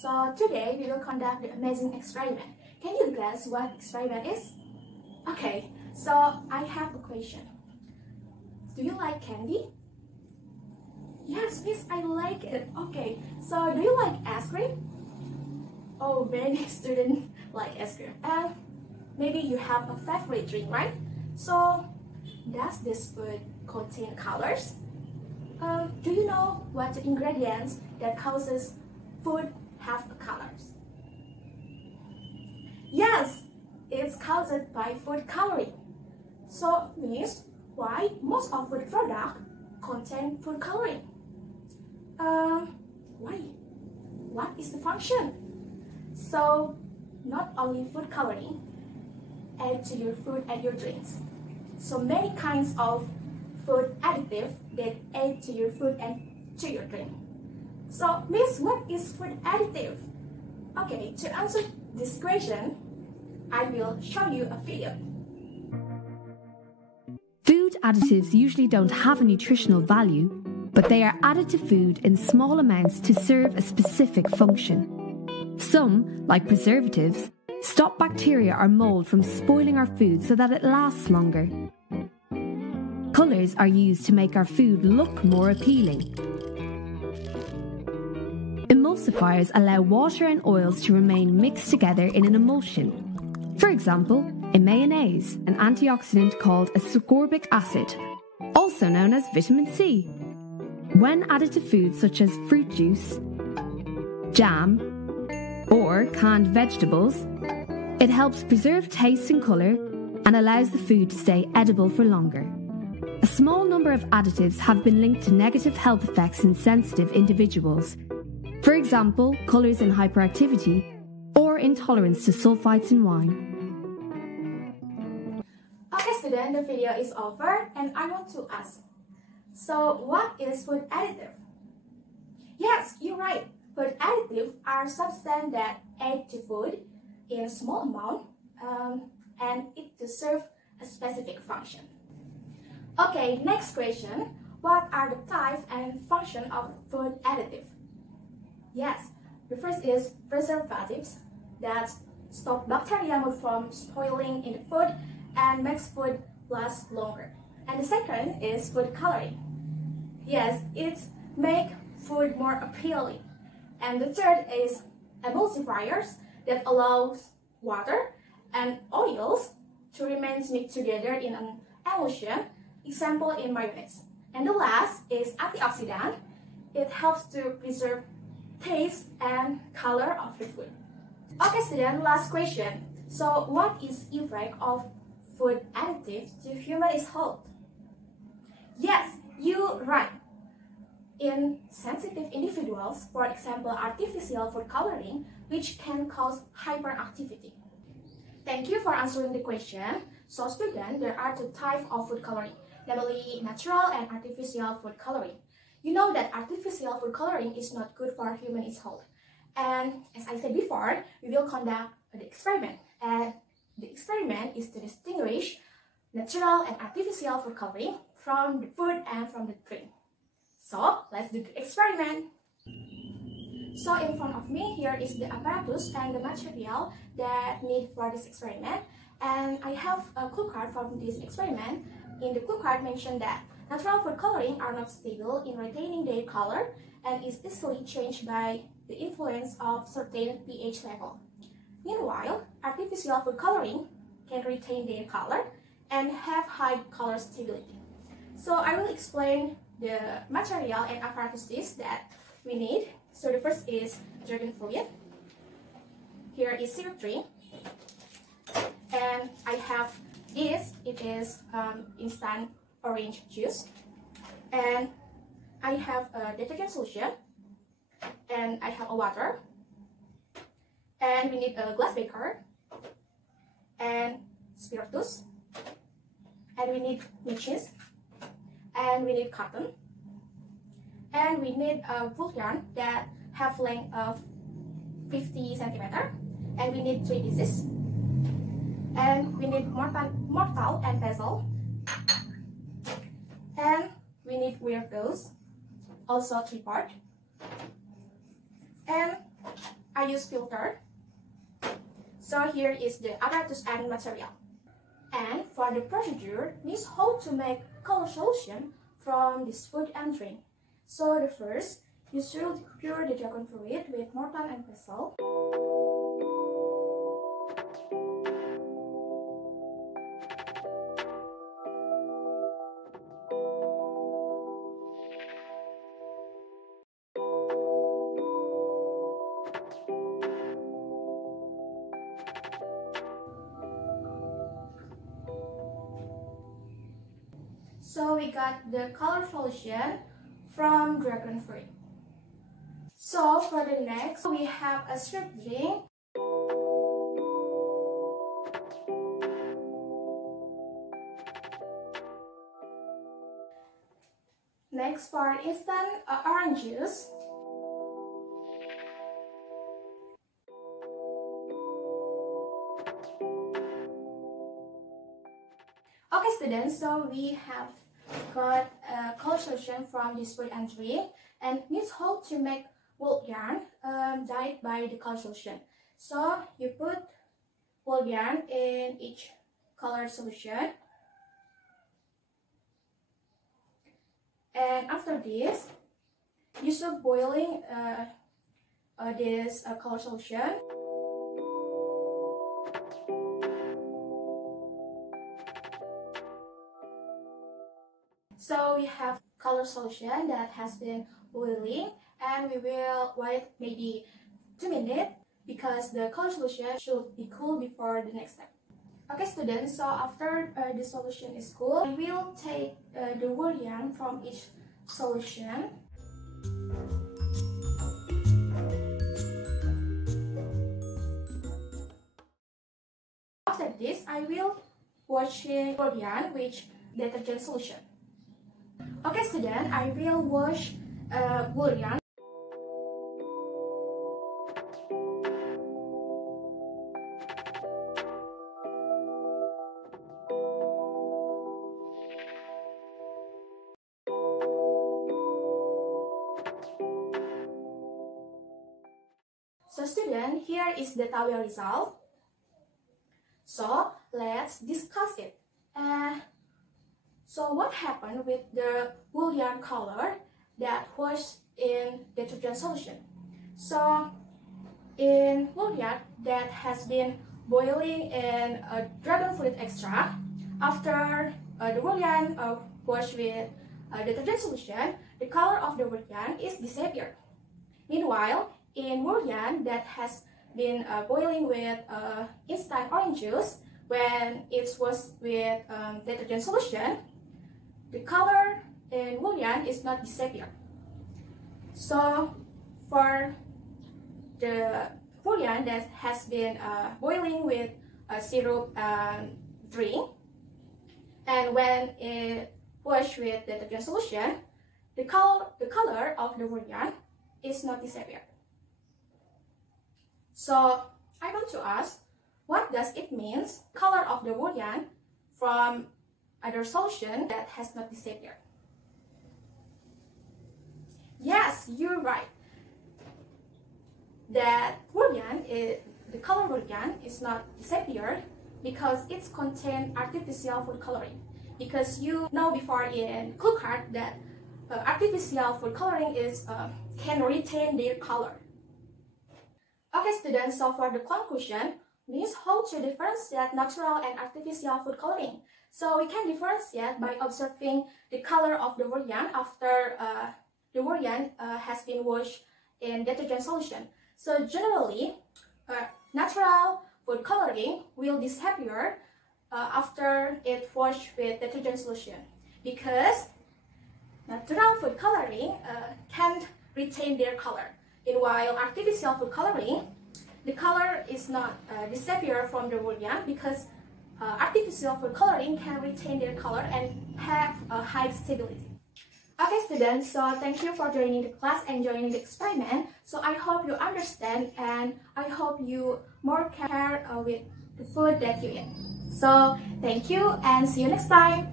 So today we will conduct the amazing experiment. Can you guess what experiment is? Okay, so I have a question. Do you like candy? Yes, miss, I like it. Okay, so do you like ice cream? Oh, many students like ice cream. And maybe you have a favorite drink, right? So, does this food contain colors? Do you know what the ingredients that causes food have colors? Yes, it's caused by food coloring. So, means why most of food products contain food coloring? Why? What is the function? So, not only food coloring add to your food and your drinks. So many kinds of food additives that add to your food and to your drink. So, miss, what is food additive? Okay, to answer this question, I will show you a video. Food additives usually don't have a nutritional value, but they are added to food in small amounts to serve a specific function. Some, like preservatives, stop bacteria or mold from spoiling our food so that it lasts longer. Colours are used to make our food look more appealing. Emulsifiers allow water and oils to remain mixed together in an emulsion. For example, in mayonnaise, an antioxidant called ascorbic acid, also known as vitamin C. When added to foods such as fruit juice, jam, or canned vegetables, it helps preserve taste and colour and allows the food to stay edible for longer. A small number of additives have been linked to negative health effects in sensitive individuals. For example, colours in hyperactivity or intolerance to sulfites in wine. Okay students, the video is over and I want to ask. So what is food additive? Yes, you're right. Food additives are substances that add to food in a small amount and it to serve a specific function. Okay, next question. What are the types and function of food additive? Yes, the first is preservatives that stop bacteria from spoiling in the food and makes food last longer. And the second is food coloring. Yes, it makes food more appealing. And the third is emulsifiers that allows water and oils to remain mixed together in an emulsion, example in mayonnaise. And the last is antioxidant. It helps to preserve taste and color of the food. Okay students, last question. So what is the effect of food additives to human health? Yes, you're right. In sensitive individuals, for example, artificial food coloring, which can cause hyperactivity. Thank you for answering the question. So students, there are two types of food coloring, namely natural and artificial food coloring. You know that artificial food coloring is not good for human health. And as I said before, we will conduct the experiment. And the experiment is to distinguish natural and artificial food coloring from the food and from the drink. So, let's do the experiment. So, in front of me, here is the apparatus and the material that need for this experiment. And I have a clue card from this experiment. In the clue card mentioned that natural food coloring are not stable in retaining their color and is easily changed by the influence of certain pH level. Meanwhile, artificial food coloring can retain their color and have high color stability. So, I will explain the material and apparatuses that we need. So the first is dragon fluid. Here is syrup drink. And I have this, it is instant orange juice. And I have a detergent solution. And I have a water. And we need a glass beaker. And spiritus. And we need matches. And we need cotton, and we need a wool yarn that have length of 50 centimeters, and we need 3 pieces, and we need mortar and pestle, and we need wire gauze, also 3 parts, and I use filter. So here is the apparatus and material. And for the procedure, means how to make color solution from this food and drink. So the first, you should cure the dragon fruit with mortar and pestle. So we got the color solution from dragon fruit. So for the next, we have a strip drink. Next for instant orange juice. Okay students, so we have got a color solution from this food and drink, and needs how to make wool yarn dyed by the color solution. So you put wool yarn in each color solution, and after this you should boiling this color solution. So we have color solution that has been boiling, and we will wait maybe 2 minutes because the color solution should be cool before the next step. Okay students, so after the solution is cool, we will take the wool yarn from each solution. After this, I will wash wool yarn with detergent solution. Okay student, I will wash wool yarn. So student, here is the towel result. So let's discuss it. So what happened with the wool yarn color that was in detergent solution? So in wool yarn that has been boiling in a dragon fruit extract, after the wool yarn washed with detergent solution, the color of the wool yarn is disappeared. Meanwhile, in wool yarn that has been boiling with instant orange juice, when it was with detergent solution, the color in wool yarn is not disappeared. So for the wool yarn that has been boiling with syrup drink, and when it washed with detergent solution, the color of the wool yarn is not disappeared. So I want to ask, what does it mean, color of the wool yarn from other solution that has not disappeared? Yes, you're right. That wool yarn, the color wool yarn is not disappeared because it contains artificial food coloring. Because you know before in clue card that artificial food coloring is can retain their color. Okay students, so for the conclusion, means how to differentiate natural and artificial food coloring. So we can differentiate by observing the color of the wool yarn after the wool yarn has been washed in detergent solution. So generally, natural food coloring will disappear after it washed with detergent solution, because natural food coloring can retain their color. While artificial food coloring, the color is not disappear from the wool yarn, because artificial food coloring can retain their color and have a high stability. Okay students, so thank you for joining the class and joining the experiment. So I hope you understand, and I hope you more care with the food that you eat. So thank you and see you next time.